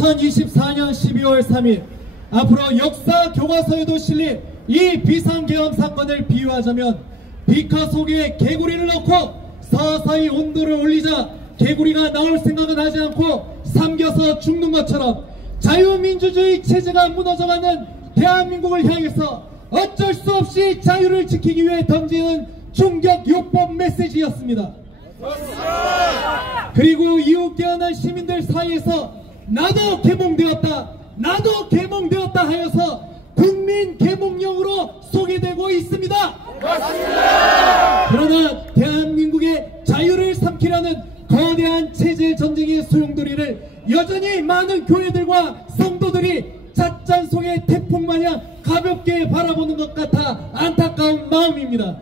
2024년 12월 3일 앞으로 역사 교과서에도 실릴 이 비상계엄 사건을 비유하자면 비카 속에 개구리를 넣고 서서히 온도를 올리자 개구리가 나올 생각은 하지 않고 삼겨서 죽는 것처럼 자유민주주의 체제가 무너져가는 대한민국을 향해서 어쩔 수 없이 자유를 지키기 위해 던지는 충격 요법 메시지였습니다. 그리고 이후 깨어난 시민들 사이에서 나도 개몽되었다, 나도 개몽되었다 하여서 국민 개몽령으로 소개되고 있습니다. 그러나 대한민국의 자유를 삼키려는 거대한 체제 전쟁의 소용돌이를 여전히 많은 교회들과 성도들이 찻잔 속의 태풍마냥 가볍게 바라보는 것 같아 안타까운 마음입니다.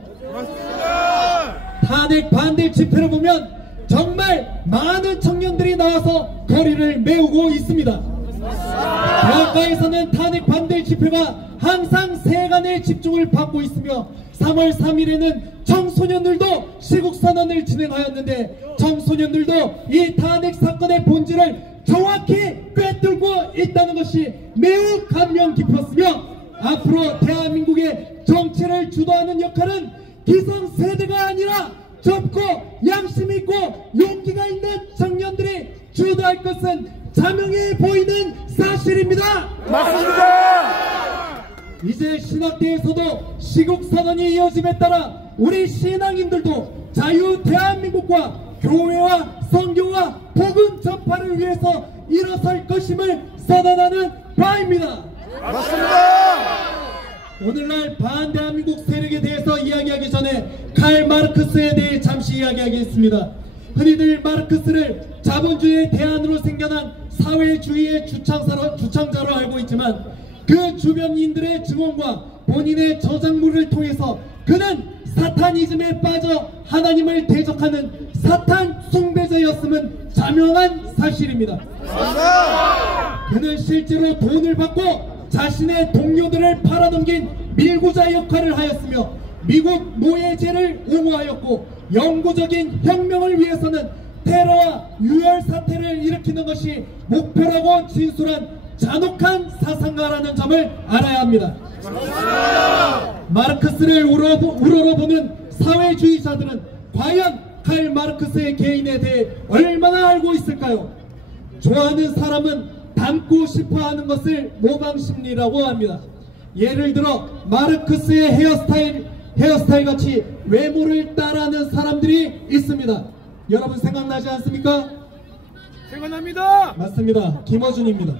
탄핵 반대 집회를 보면 정말 많은 청년들이 나와서 거리를 메우고 있습니다. 대학가에서는 탄핵 반대 집회가 항상 세간의 집중을 받고 있으며 3월 3일에는 청소년들도 시국선언을 진행하였는데 청소년들도 이 탄핵 사건의 본질을 정확히 꿰뚫고 있다는 것이 매우 감명 깊었으며 앞으로 대한민국의 정치를 주도하는 역할은 기성세대가 아니라 젊고 양심 있고 용기가 있는 청년들이 주도할 것은 자명해 보이는 사실입니다. 맞습니다. 이제 신학대에서도 시국선언이 이어짐에 따라 우리 신앙인들도 자유 대한민국과 교회와 선교와 복음 전파를 위해서 일어설 것임을 선언하는 바입니다. 맞습니다. 오늘날 반대한민국 세력에 대해서 이야기하기 전에 칼 마르크스에 대해 잠시 이야기하겠습니다. 흔히들 마르크스를 자본주의의 대안으로 생겨난 사회주의의 주창자로 알고 있지만 그 주변인들의 증언과 본인의 저작물을 통해서 그는 사타니즘에 빠져 하나님을 대적하는 사탄 숭배자였음은 자명한 사실입니다. 그는 실제로 돈을 받고 자신의 동료들을 팔아넘긴 밀구자 역할을 하였으며 미국 노예제를 옹호하였고 영구적인 혁명을 위해서는 테러와 유혈 사태를 일으키는 것이 목표라고 진술한 잔혹한 사상가라는 점을 알아야 합니다. 마르크스를 우러러보는 사회주의자들은 과연 칼 마르크스의 개인에 대해 얼마나 알고 있을까요? 좋아하는 사람은 닮고 싶어하는 것을 모방심리라고 합니다. 예를 들어 마르크스의 헤어스타일 같이 외모를 따라하는 사람들이 있습니다. 여러분 생각나지 않습니까? 생각납니다. 맞습니다. 김어준입니다.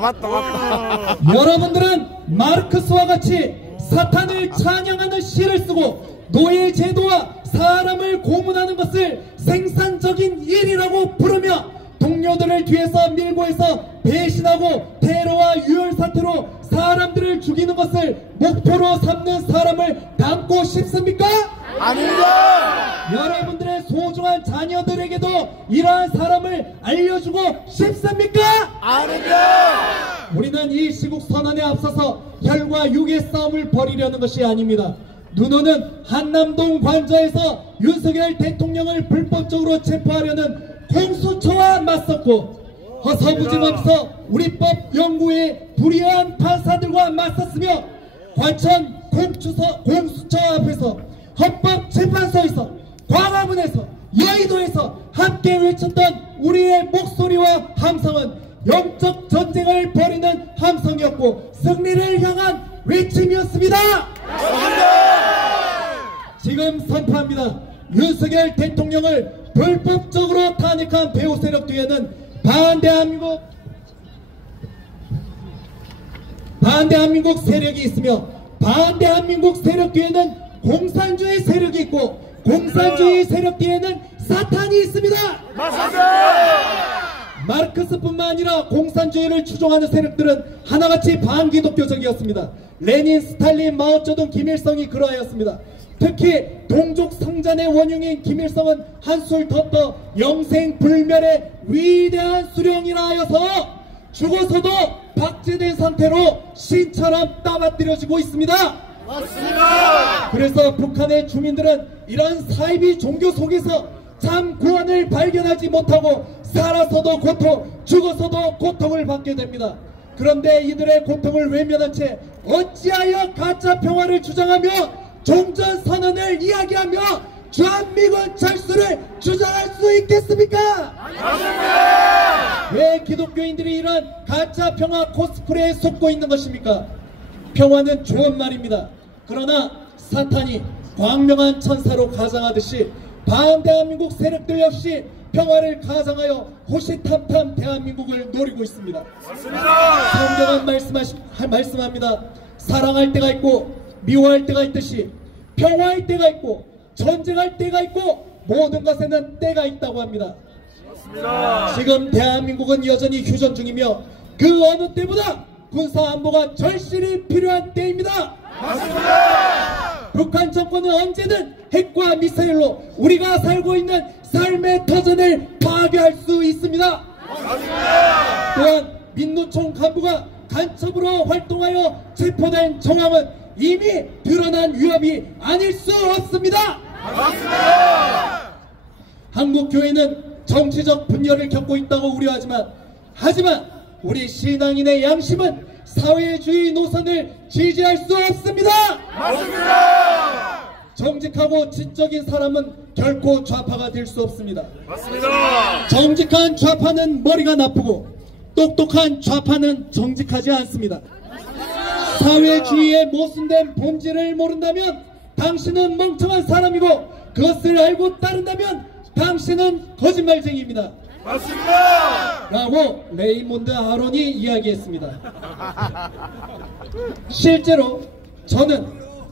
맞다. 여러분들은 마르크스와 같이 사탄을 찬양하는 시를 쓰고 노예 제도와 사람을 고문하는 것을 생산적인 일이라고 부르며 동료들을 뒤에서 밀고 해서 배신하고 테러와 유혈 사태로 사람들을 죽이는 것을 목표로 삼는 사람을 닮고 싶습니까? 아닙니다. 여러분들의 소중한 자녀들에게도 이러한 사람을 알려주고 싶습니까? 아닙니다. 우리는 이 시국선언에 앞서서 혈과 육의 싸움을 벌이려는 것이 아닙니다. 누누는 한남동 관저에서 윤석열 대통령을 불법적으로 체포하려는 공수처와 맞섰고 허서부지검서 우리법 연구의 불의한 판사들과 맞섰으며 과천 공수처 앞에서 헌법재판소에서 광화문에서 여의도에서 함께 외쳤던 우리의 목소리와 함성은 영적 전쟁을 벌이는 함성이었고 승리를 향한 외침이었습니다. 지금 선포합니다. 윤석열 대통령을 불법적으로 탄핵한 배후 세력 뒤에는 반대한민국 세력이 있으며 반대한민국 세력 뒤에는 공산주의 세력이 있고 공산주의 세력 뒤에는 사탄이 있습니다. 맞습니다. 마르크스뿐만 아니라 공산주의를 추종하는 세력들은 하나같이 반기독교적이었습니다. 레닌, 스탈린, 마오쩌둥, 김일성이 그러하였습니다. 특히 동족 성잔의 원흉인 김일성은 한술 더 떠 영생불멸의 위대한 수령이라 하여서 죽어서도 박제된 상태로 신처럼 떠받들여지고 있습니다. 맞습니다. 그래서 북한의 주민들은 이런 사이비 종교 속에서 참 구원을 발견하지 못하고 살아서도 고통, 죽어서도 고통을 받게 됩니다. 그런데 이들의 고통을 외면한 채 어찌하여 가짜 평화를 주장하며 종전선언을 이야기하며 주한미군 철수를 주장할 수 있겠습니까? 왜 기독교인들이 이런 가짜 평화 코스프레에 속고 있는 것입니까? 평화는 좋은 말입니다. 그러나 사탄이 광명한 천사로 가장하듯이 반대한민국 세력들 역시 평화를 가장하여 호시탐탐 대한민국을 노리고 있습니다. 성경은 말씀합니다. 사랑할 때가 있고 미워할 때가 있듯이 평화할 때가 있고 전쟁할 때가 있고 모든 것에는 때가 있다고 합니다. 지금 대한민국은 여전히 휴전 중이며 그 어느 때보다 군사안보가 절실히 필요한 때입니다. 북한 정권은 언제든 핵과 미사일로 우리가 살고 있는 삶의 터전을 파괴할 수 있습니다. 또한 민노총 간부가 간첩으로 활동하여 체포된 정황은 이미 드러난 위협이 아닐 수 없습니다. 한국교회는 정치적 분열을 겪고 있다고 우려하지만 우리 신앙인의 양심은 사회주의 노선을 지지할 수 없습니다. 정직하고 지적인 사람은 결코 좌파가 될 수 없습니다. 정직한 좌파는 머리가 나쁘고 똑똑한 좌파는 정직하지 않습니다. 사회주의의 모순된 본질을 모른다면 당신은 멍청한 사람이고 그것을 알고 따른다면 당신은 거짓말쟁이입니다. 라고 레이몬드 아론이 이야기했습니다. 실제로 저는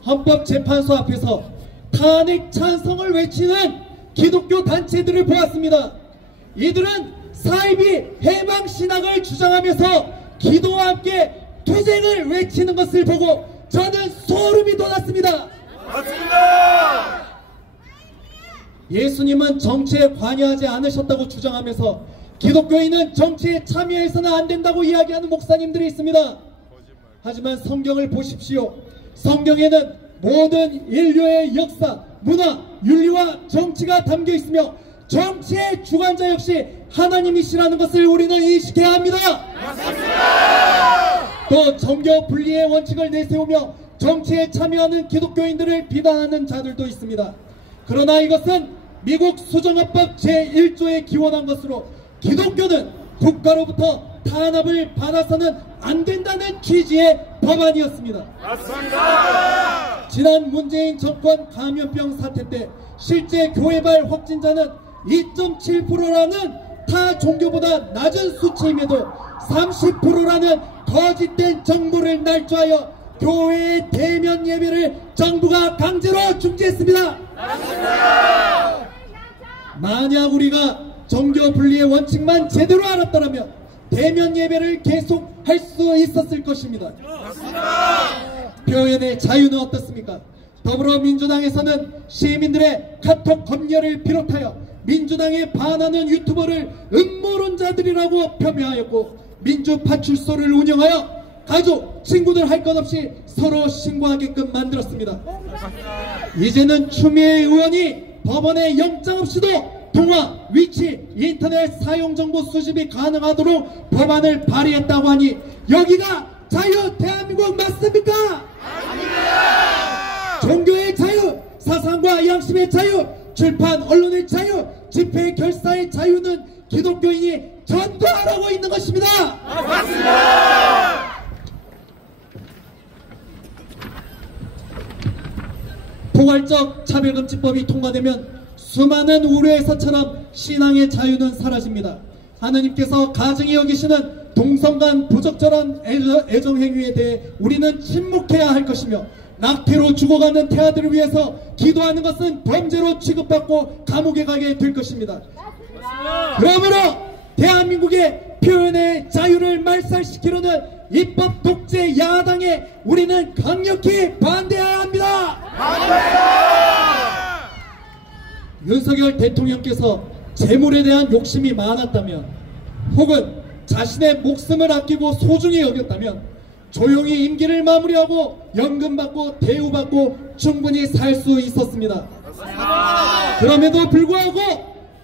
헌법재판소 앞에서 탄핵 찬성을 외치는 기독교 단체들을 보았습니다. 이들은 사이비 해방신학을 주장하면서 기도와 함께 투쟁을 외치는 것을 보고 저는 소름이 돋았습니다. 예수님은 정치에 관여하지 않으셨다고 주장하면서 기독교인은 정치에 참여해서는 안 된다고 이야기하는 목사님들이 있습니다. 하지만 성경을 보십시오. 성경에는 모든 인류의 역사, 문화, 윤리와 정치가 담겨 있으며 정치의 주관자 역시 하나님이시라는 것을 우리는 인식해야 합니다. 또 정교 분리의 원칙을 내세우며 정치에 참여하는 기독교인들을 비난하는 자들도 있습니다. 그러나 이것은 미국 수정헌법 제1조에 기원한 것으로 기독교는 국가로부터 탄압을 받아서는 안 된다는 취지의 법안이었습니다. 지난 문재인 정권 감염병 사태 때 실제 교회발 확진자는 2.7%라는 타 종교보다 낮은 수치임에도 30%라는 거짓된 정보를 날조하여 교회의 대면 예배를 정부가 강제로 중지했습니다. 만약 우리가 정교 분리의 원칙만 제대로 알았더라면 대면 예배를 계속 할 수 있었을 것입니다. 표현의 자유는 어떻습니까? 더불어민주당에서는 시민들의 카톡 검열을 비롯하여 민주당에 반하는 유튜버를 음모론자들이라고 폄훼하였고 민주파출소를 운영하여 가족, 친구들 할 것 없이 서로 신고하게끔 만들었습니다. 이제는 추미애 의원이 법원에 영장 없이도 통화, 위치, 인터넷 사용정보 수집이 가능하도록 법안을 발의했다고 하니 여기가 자유 대한민국 맞습니까? 아닙니다. 종교의 자유, 사상과 양심의 자유, 출판, 언론의 자유, 집회, 결사의 자유는 기독교인이 전도하라고 있는 것입니다. 맞습니다. 포괄적 차별금지법이 통과되면 수많은 우려에서처럼 신앙의 자유는 사라집니다. 하느님께서 가증히 여기시는 동성간 부적절한 애정행위에 대해 우리는 침묵해야 할 것이며 낙태로 죽어가는 태아들을 위해서 기도하는 것은 범죄로 취급받고 감옥에 가게 될 것입니다. 그러므로 대한민국의 표현의 자유를 말살시키려는 입법 독재 야당에 우리는 강력히 반대해야 합니다. 윤석열 대통령께서 재물에 대한 욕심이 많았다면 혹은 자신의 목숨을 아끼고 소중히 여겼다면 조용히 임기를 마무리하고 연금 받고 대우받고 충분히 살 수 있었습니다. 그럼에도 불구하고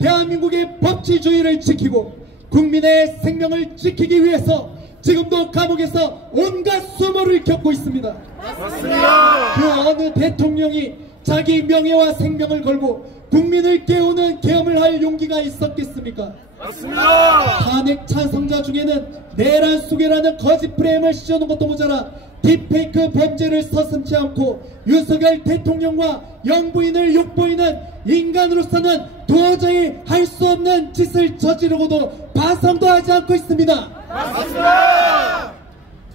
대한민국의 법치주의를 지키고 국민의 생명을 지키기 위해서 지금도 감옥에서 온갖 수모를 겪고 있습니다. 맞습니다. 그 어느 대통령이 자기 명예와 생명을 걸고 국민을 깨우는 계엄을 할 용기가 있었겠습니까? 맞습니다. 탄핵 찬성자 중에는 내란 수계라는 거짓 프레임을 씌우는 것도 모자라 딥페이크 범죄를 서슴지 않고 윤석열 대통령과 영부인을 욕보이는 인간으로서는 도저히 할 수 없는 짓을 저지르고도 반성도 하지 않고 있습니다. 맞습니다.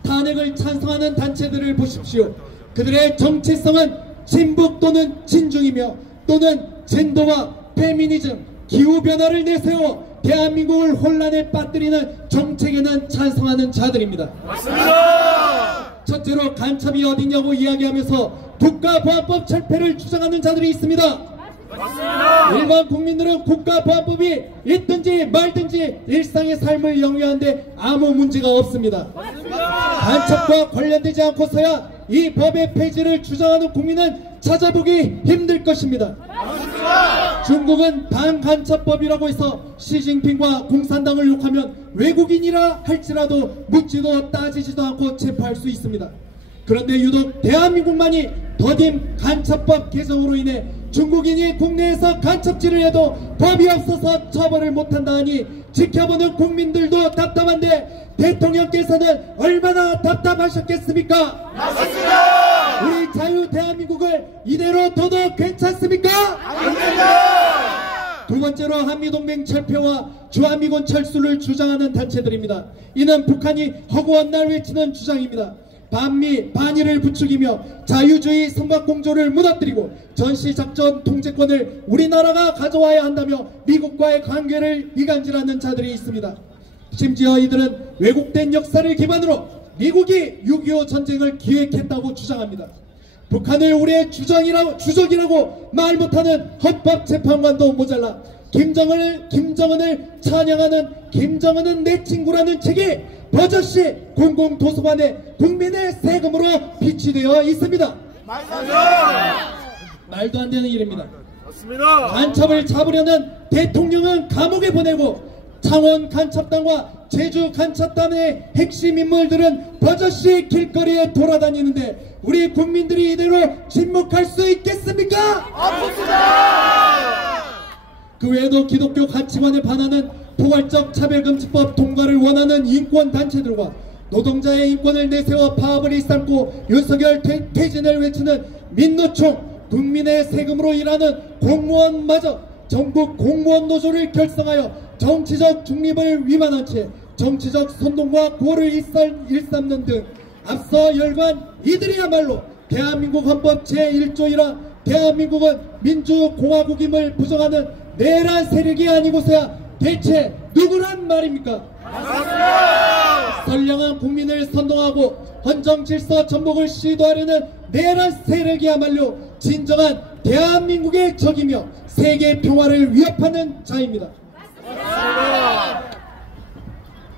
탄핵을 찬성하는 단체들을 보십시오. 그들의 정체성은 진북 또는 진중이며 또는 젠더와 페미니즘, 기후변화를 내세워 대한민국을 혼란에 빠뜨리는 정책에는 찬성하는 자들입니다. 맞습니다. 첫째로 간첩이 어디냐고 이야기하면서 국가보안법 철폐를 주장하는 자들이 있습니다. 맞습니다. 일반 국민들은 국가보안법이 있든지 말든지 일상의 삶을 영위하는데 아무 문제가 없습니다. 간첩과 관련되지 않고서야 이 법의 폐지를 주장하는 국민은 찾아보기 힘들 것입니다. 중국은 반간첩법이라고 해서 시진핑과 공산당을 욕하면 외국인이라 할지라도 묻지도 따지지도 않고 체포할 수 있습니다. 그런데 유독 대한민국만이 더딘 간첩법 개정으로 인해 중국인이 국내에서 간첩질을 해도 법이 없어서 처벌을 못한다 하니 지켜보는 국민들도 답답한데 대통령께서는 얼마나 답답하셨겠습니까? 맞습니다. 우리 자유 대한민국을 이대로 둬도 괜찮습니까? 아닙니다. 두 번째로 한미동맹 철폐와 주한미군 철수를 주장하는 단체들입니다. 이는 북한이 허구한 날 외치는 주장입니다. 반미, 반일을 부추기며 자유주의 삼각공조를 무너뜨리고 전시작전 통제권을 우리나라가 가져와야 한다며 미국과의 관계를 이간질하는 자들이 있습니다. 심지어 이들은 왜곡된 역사를 기반으로 미국이 6.25 전쟁을 기획했다고 주장합니다. 북한을 우리의 주적이라고 말 못하는 헌법재판관도 모자라 김정은을 찬양하는 김정은은 내 친구라는 책이 버젓이 공공도서관에 국민의 세금으로 비치되어 있습니다. 말도 안 되는 일입니다. 맞습니다. 간첩을 잡으려는 대통령은 감옥에 보내고 창원 간첩단과 제주 간첩단의 핵심 인물들은 버젓이 길거리에 돌아다니는데 우리 국민들이 이대로 침묵할 수 있겠습니까? 없습니다. 그 외에도 기독교 가치관에 반하는 포괄적 차별금지법 통과를 원하는 인권단체들과 노동자의 인권을 내세워 파업을 일삼고 윤석열 퇴진을 외치는 민노총, 국민의 세금으로 일하는 공무원마저 전국 공무원 노조를 결성하여 정치적 중립을 위반한 채 정치적 선동과 고를 일삼는 등 앞서 열거한 이들이야말로 대한민국 헌법 제1조이라 대한민국은 민주공화국임을 부정하는 내란 세력이 아니고서야 대체 누구란 말입니까? 맞습니다. 선량한 국민을 선동하고 헌정질서 전복을 시도하려는 내란 세력이야말로 진정한 대한민국의 적이며 세계 평화를 위협하는 자입니다.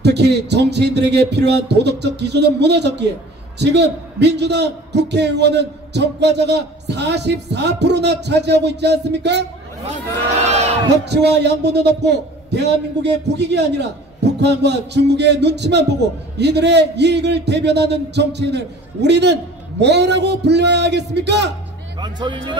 특히 정치인들에게 필요한 도덕적 기준은 무너졌기에 지금 민주당 국회의원은 전과자가 44%나 차지하고 있지 않습니까? 협치와 양보는 없고 대한민국의 국익이 아니라 북한과 중국의 눈치만 보고 이들의 이익을 대변하는 정치인을 우리는 뭐라고 불러야 하겠습니까? 간첩입니다.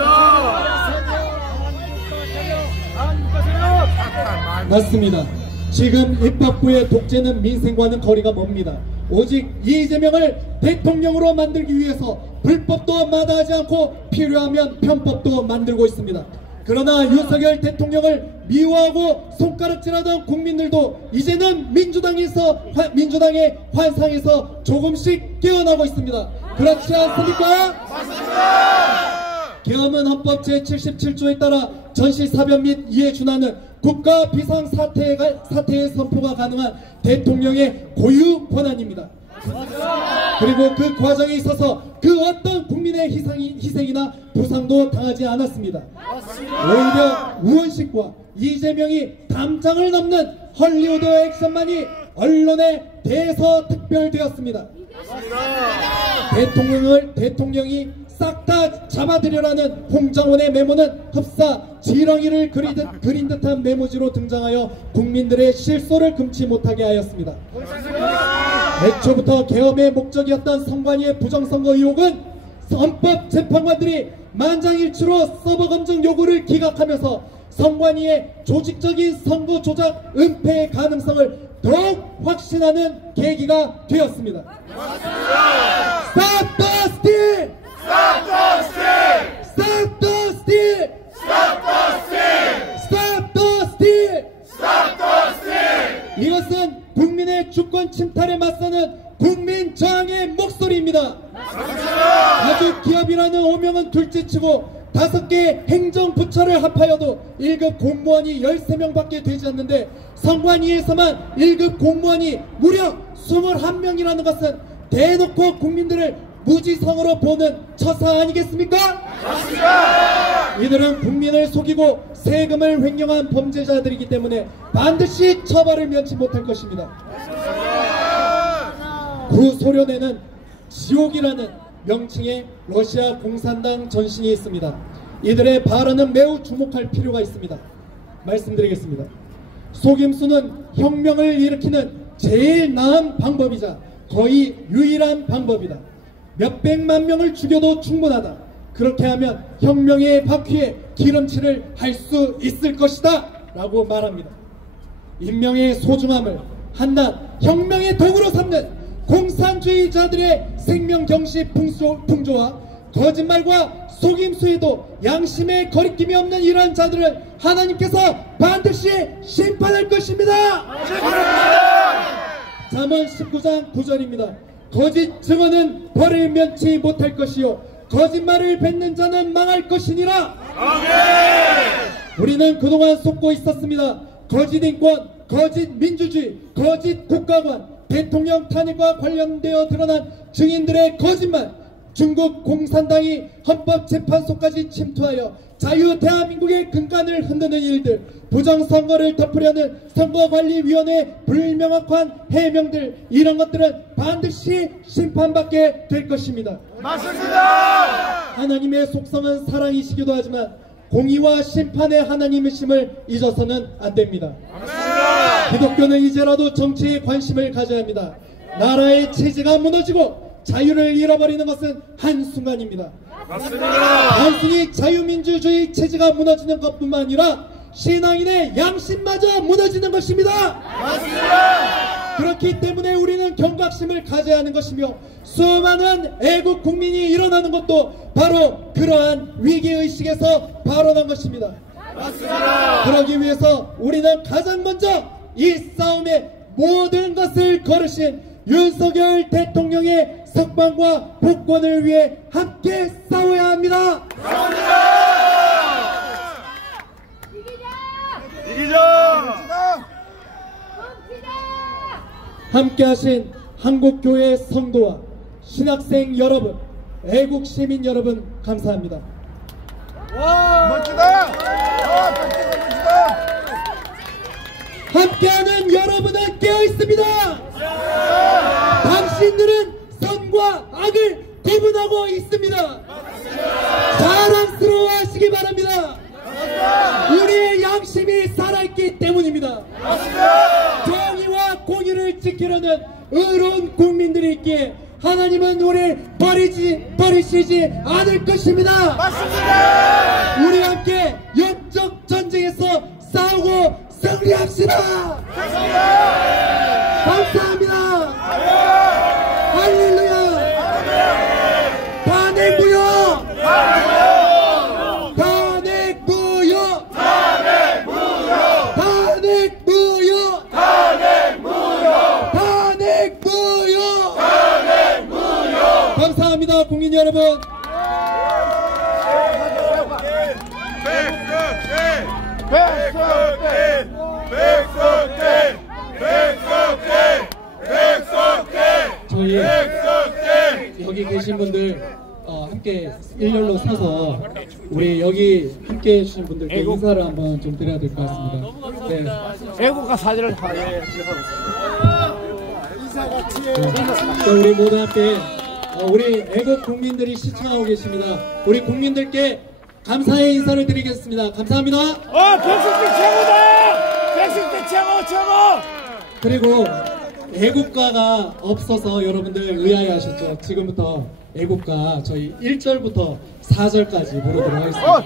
맞습니다. 지금 입법부의 독재는 민생과는 거리가 멉니다. 오직 이재명을 대통령으로 만들기 위해서 불법도 마다하지 않고 필요하면 편법도 만들고 있습니다. 그러나 윤석열 대통령을 미워하고 손가락질하던 국민들도 이제는 민주당의 환상에서 조금씩 깨어나고 있습니다. 그렇지 않습니까? 맞습니다. 계엄은 헌법 제77조에 따라 전시사변 및 이에 준하는 국가 비상사태의 선포가 가능한 대통령의 고유 권한입니다. 그리고 그 과정에 있어서 그 어떤 국민의 희생이나 부상도 당하지 않았습니다. 오히려 우원식과 이재명이 담장을 넘는 헐리우드 액션만이 언론에 대서특별되었습니다. 대통령이 싹 다 잡아들여라는 홍장원의 메모는 흡사 지렁이를 그린 듯한 메모지로 등장하여 국민들의 실소를 금치 못하게 하였습니다. 애초부터 계엄의 목적이었던 선관위의 부정선거 의혹은 헌법재판관들이 만장일치로 서버 검증 요구를 기각하면서 선관위의 조직적인 선거 조작 은폐의 가능성을 더욱 확신하는 계기가 되었습니다. Stop the steal! Stop the steal! Stop the steal! Stop the steal! Stop the steal! Stop the steal! 이것은 국민의 주권 침탈에 맞서는 국민 저항의 목소리입니다. 가족 기업이라는 오명은 둘째치고 5개 행정부처를 합하여도 1급 공무원이 13명밖에 되지 않는데 선관위에서만 1급 공무원이 무려 21명이라는 것은 대놓고 국민들을 무지성으로 보는 처사 아니겠습니까? 맞습니다. 이들은 국민을 속이고 세금을 횡령한 범죄자들이기 때문에 반드시 처벌을 면치 못할 것입니다. 그 소련에는 지옥이라는 명칭의 러시아 공산당 전신이 있습니다. 이들의 발언은 매우 주목할 필요가 있습니다. 말씀드리겠습니다. 속임수는 혁명을 일으키는 제일 나은 방법이자 거의 유일한 방법이다. 몇백만 명을 죽여도 충분하다. 그렇게 하면 혁명의 바퀴에 기름칠을 할 수 있을 것이다 라고 말합니다. 인명의 소중함을 한낱 혁명의 도구로 삼는 공산주의자들의 생명경시 풍조와 거짓말과 속임수에도 양심의 거리낌이 없는 이러한 자들을 하나님께서 반드시 심판할 것입니다. 잠언 19장 9절입니다. 거짓 증언은 벌을 면치 못할 것이요 거짓말을 뱉는 자는 망할 것이니라. 우리는 그동안 속고 있었습니다. 거짓 인권, 거짓 민주주의, 거짓 국가관, 대통령 탄핵과 관련되어 드러난 증인들의 거짓말, 중국 공산당이 헌법재판소까지 침투하여 자유 대한민국의 근간을 흔드는 일들, 부정선거를 덮으려는 선거관리위원회의 불명확한 해명들, 이런 것들은 반드시 심판받게 될 것입니다. 맞습니다. 하나님의 속성은 사랑이시기도 하지만 공의와 심판의 하나님이심을 잊어서는 안 됩니다. 기독교는 이제라도 정치에 관심을 가져야 합니다. 나라의 체제가 무너지고 자유를 잃어버리는 것은 한순간입니다. 맞습니다. 단순히 자유민주주의 체제가 무너지는 것뿐만 아니라 신앙인의 양심마저 무너지는 것입니다. 맞습니다. 그렇기 때문에 우리는 경각심을 가져야 하는 것이며 수많은 애국 국민이 일어나는 것도 바로 그러한 위기의식에서 발원한 것입니다. 맞습니다. 그러기 위해서 우리는 가장 먼저 이 싸움의 모든 것을 걸으신 윤석열 대통령의 석방과 복권을 위해 함께 싸워야 합니다. 이기자! 함께 하신 한국교회 성도와 신학생 여러분, 애국 시민 여러분 감사합니다. 멋지다! 멋지다! 함께하는 여러분은 깨어있습니다. 당신들은 선과 악을 구분하고 있습니다. 자랑스러워하시기 바랍니다. 우리의 양심이 살아있기 때문입니다. 정의와 공의를 지키려는 의로운 국민들이 있기에 하나님은 우리를 버리시지 않을 것입니다. 맞습니다. 우리 함께 영적 전쟁에서 싸우고 승리합시다. 감사합니다. 할렐루야. 탄핵 무효. 탄핵 무효. 탄핵 무효. 탄핵 무효. 탄핵 무효. 탄핵 무효. 탄핵 무효. 감사합니다, 국민 여러분. 저희 여기 계신 분들 함께 일렬로 서서 우리 여기 함께 해주신 분들께 인사를 한번 좀 드려야 될 것 같습니다. 네. 애국가 사진을 자, 우리 모두 함께 우리 애국 국민들이 시청하고 계십니다. 우리 국민들께 감사의 인사를 드리겠습니다. 감사합니다. 백승대 최고다! 백승대 최고! 그리고 애국가가 없어서 여러분들 의아해하셨죠. 지금부터 애국가 저희 1절부터 4절까지 부르도록 하겠습니다.